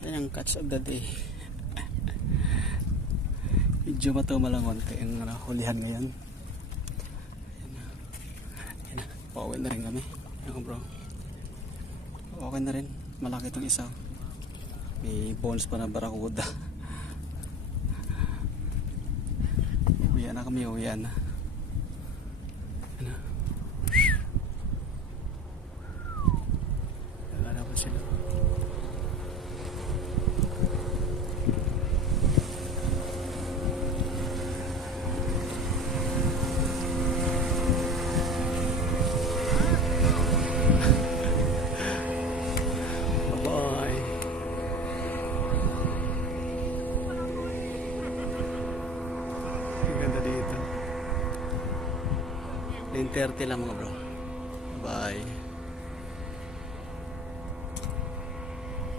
Yan ang catch of the day. Medyo matuma lang konti ang hulihan ngayon. Yan na. Pauwi na rin kami. Yan bro. Okay na rin. Malaki itong isa. May bones pa na barakuda. Uwian na kami. Uwian na. Yan na. Wala na pa sila. Ganda dito. 9:30 lang mga bro.